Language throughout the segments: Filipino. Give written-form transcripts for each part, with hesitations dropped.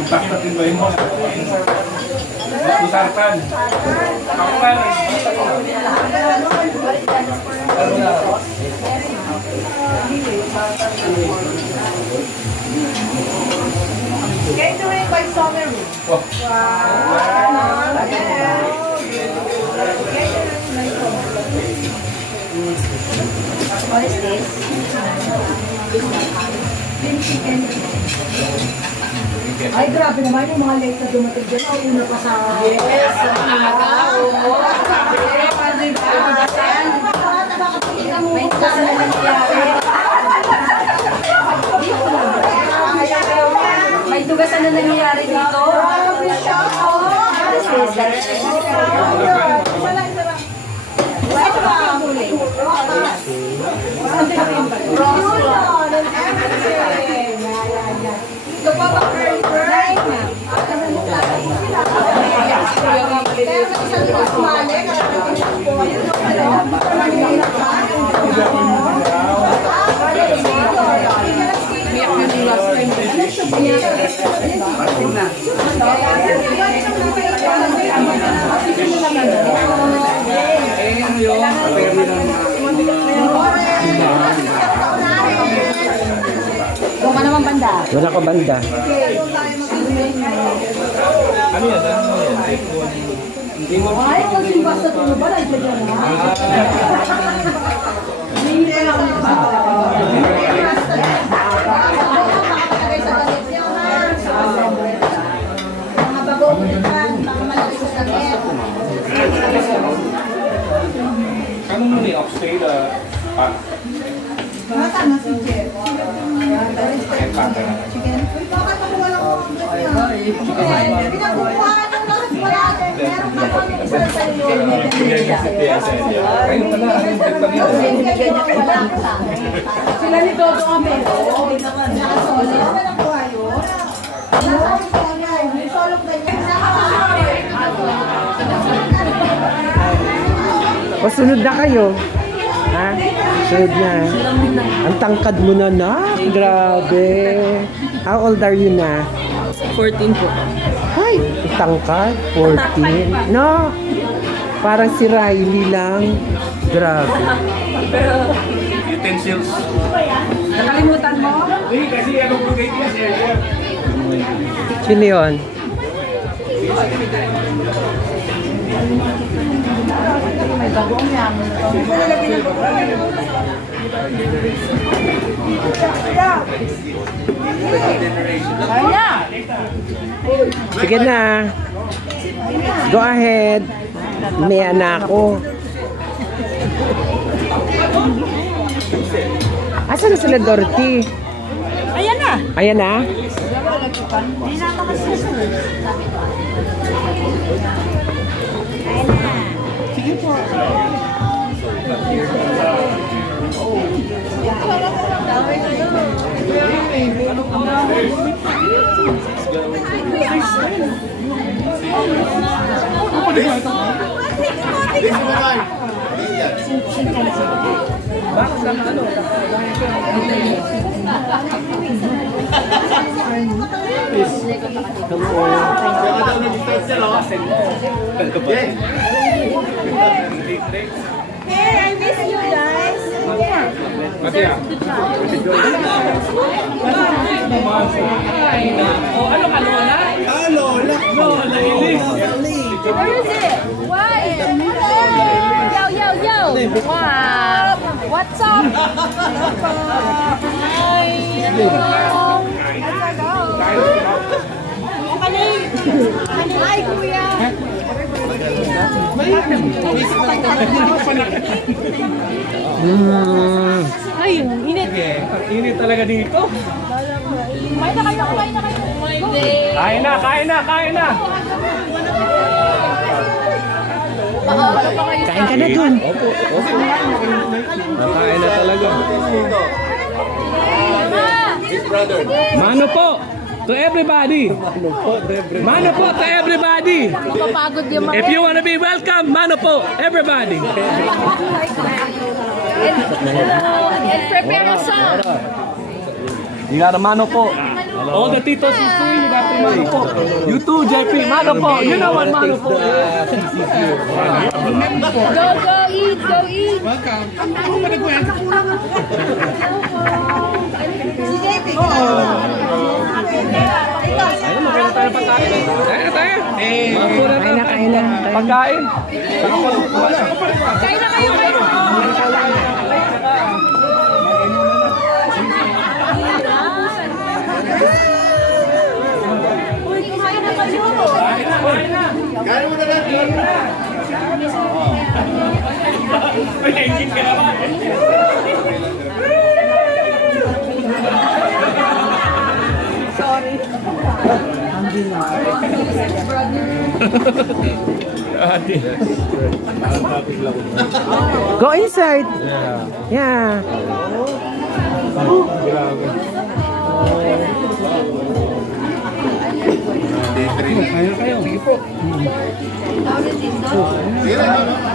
Ipaktatin ba mo? Usartan. Ako nga Catering by Summer Room. Wow. What is this? Ay, grabe naman yung mga late na dumating dyan. Ang una pa sa... Yes, ang aga. Oo. May tugasan na nangyari. May tugasan na nangyari dito. What is this? Ito pa ba burger? Doon ka naman banda. Doon ako banda. Ano yan? Ano yan? Hindi mo. Ay, kung simbas na tulog ba? Ay, dyan na. Hindi na ako mga bagong yan, mga malakas sa sakit. Kano mo ni upstay na Mata na si Jeff. chicken? Uy, bakit ako walang ganyan? Pinakukuhaan ng lahat wala din. Meron ka kami isa sa iyo. Kayo pala, ang ganda nila. Sila ni Dodo kami. Nakasolo. Ano na po ayo? May solong ganyan. O, sunod na kayo. Ha? Sunod na. Ang tangkad mo na na. Grabe. How old are you na? 14 po. Ay, tangkad. 14. No. Parang si Riley lang. Grabe. Utensils. Nakalimutan mo? Hindi, kasi ano po kayo niya, sir? Sino yun? May bagong yan. Kaya! Sige na. Go ahead. May anak ko. Asan na sila, Dorothy? Ayan na. Ayan na. Hindi na ako masusunod. Sige po. Hey, I miss you guys. Mati ah. Oh, ano ka, Lola? Ah, Lola. Lola, ilis. Where is it? Why? Yo, yo, yo. Wow. What's up? Hi. Hi, kuya. Ay, init. Ang init talaga dito. Kumain na kayo, kumain na kayo. Kain na, kain na, kain na. Kain ka na dun. Kain na talaga. Mano po to everybody. Mano po to everybody. Mapapagod yung mga... If you want to be welcome, mano po, everybody. And prepare a song. You got a mano po. All the titos is doing that. Mano po. You too, Jeffrey. Mano po. You naman, mano po. Go, go, eat, go, eat. Ayun, magkano tayo pagkain. Kain na tayo. Kain na. Pagkain. Kain na kayo, kain na. Uy, kumain na kayo. Go inside. Yeah.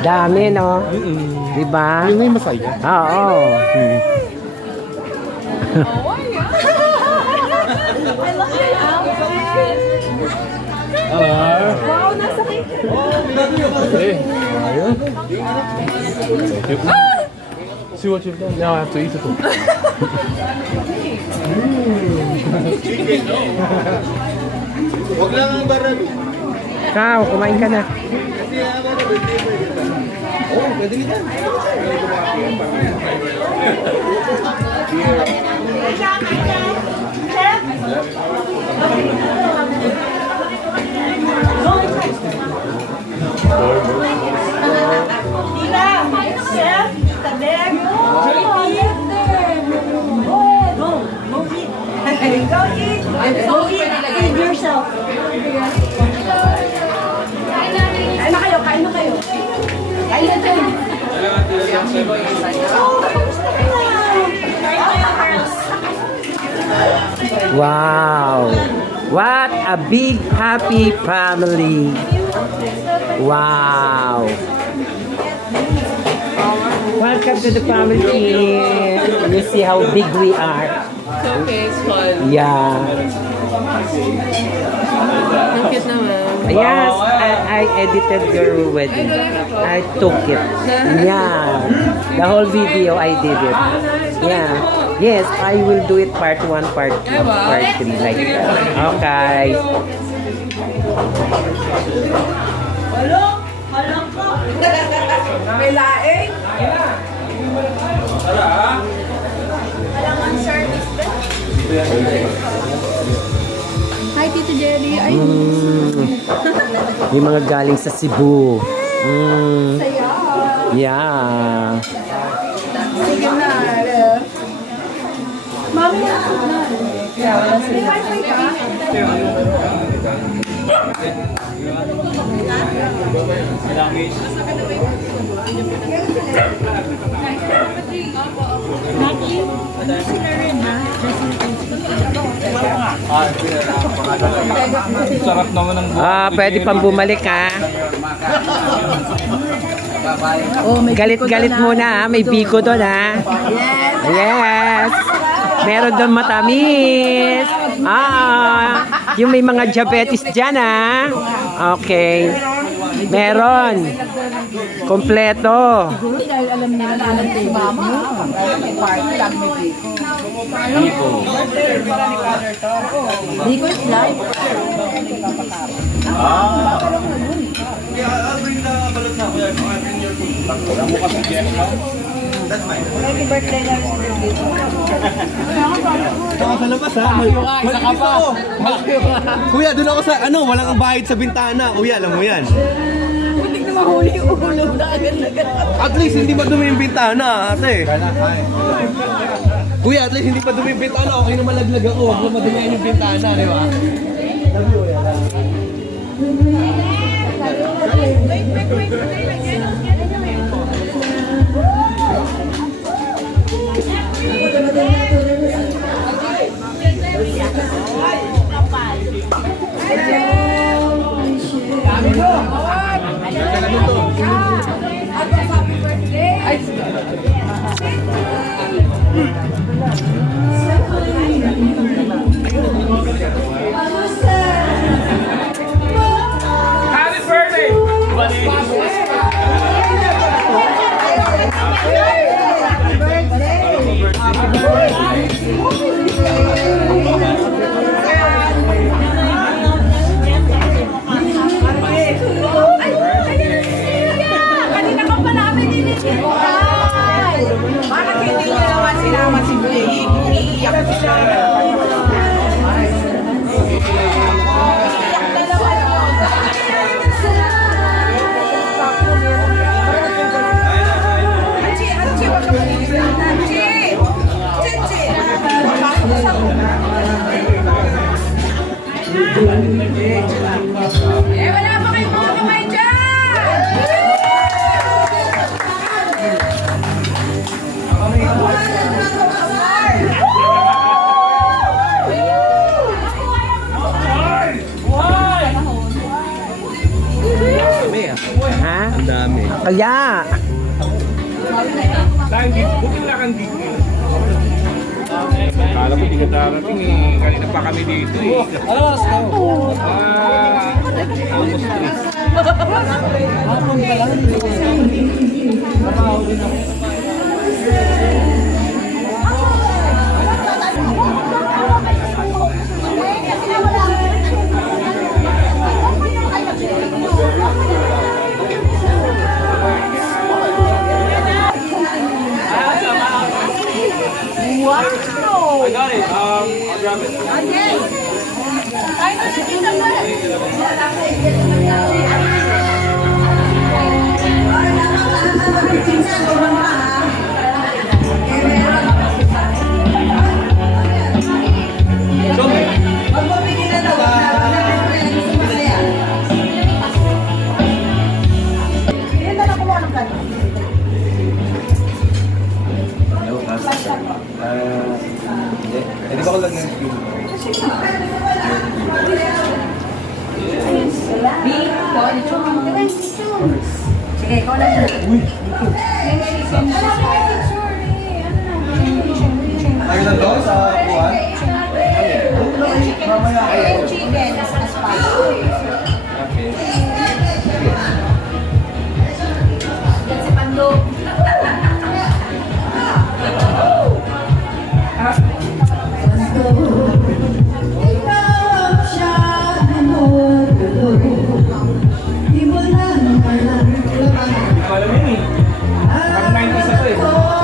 Dami, no? Diba? Yung may masaya. Oo. Wow, nasa See what you've done? Now I have to eat it all. Huwag lang ang barabi. Ikaw, kumain ka na. Kasi ang barabi, hindi pwede pa. Oo, pwede nito. Chef, tabeg. Go eat. Feed yourself. Kain na kayo, kain na kayo. Kain na kayo. Wow. What a big happy family. Wow. Welcome to the family. You see how big we are. Okay, it's fun. Yeah. Ang cute naman. Yes, I edited your wedding. I took it. Yeah. The whole video I did it. Yeah. Yes, I will do it part 1, part 2, part 3 like that. Okay. May laing. Hi, Tito Jerry. Ay, May mga galing sa Cebu. Yeah. Sige na. Mami, na. May wifi ka? Sarap naman ng Pwede pang bumalik ha. Galit-galit muna ha. May biko doon ha. Yes. Meron doon matamis. Yung may mga diabetes dyan ha. Okay. Meron. Kompleto. Dahil alam nila na alam kay mama. Party lang may Biko. Biko is live. Ako sa labas ha. Isa ka pa. Kuya, doon ako sa, walang ang bahid sa bintana. Kuya, alam mo yan. Hindi na mahuli yung ulo na agad-agad. At least hindi pa dumi yung bintana, ate. Kuya, at least hindi pa dumi yung bintana. Okay na malaglag ako. Huwag na madumihan yung bintana, di ba? Eh, wala pa kayong mga kamay dyan! Ha? Ang dami. Kaya. Buti wala kang dito. Kala ko di ka darating eh. Kanina pa kami dito eh. Ano oras ka? Almost 3. Hapon ka lang. Trabaho din ako. I got it. I'll grab it. Ay, nasitin naman! Hindi ba ko lang ng queue? Sige, ikaw na siya. Ayun lang to sa buwan? Chicken, nasa spicy. Yan si Pando. Alam mo yun eh. Pag 90s ako eh.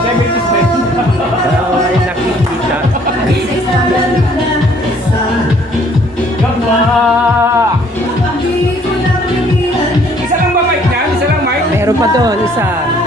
70s ba yun? Ay, nakikita. Gamba! Isa lang ba mic niyan? Isa lang mic? Meron pa doon, isa.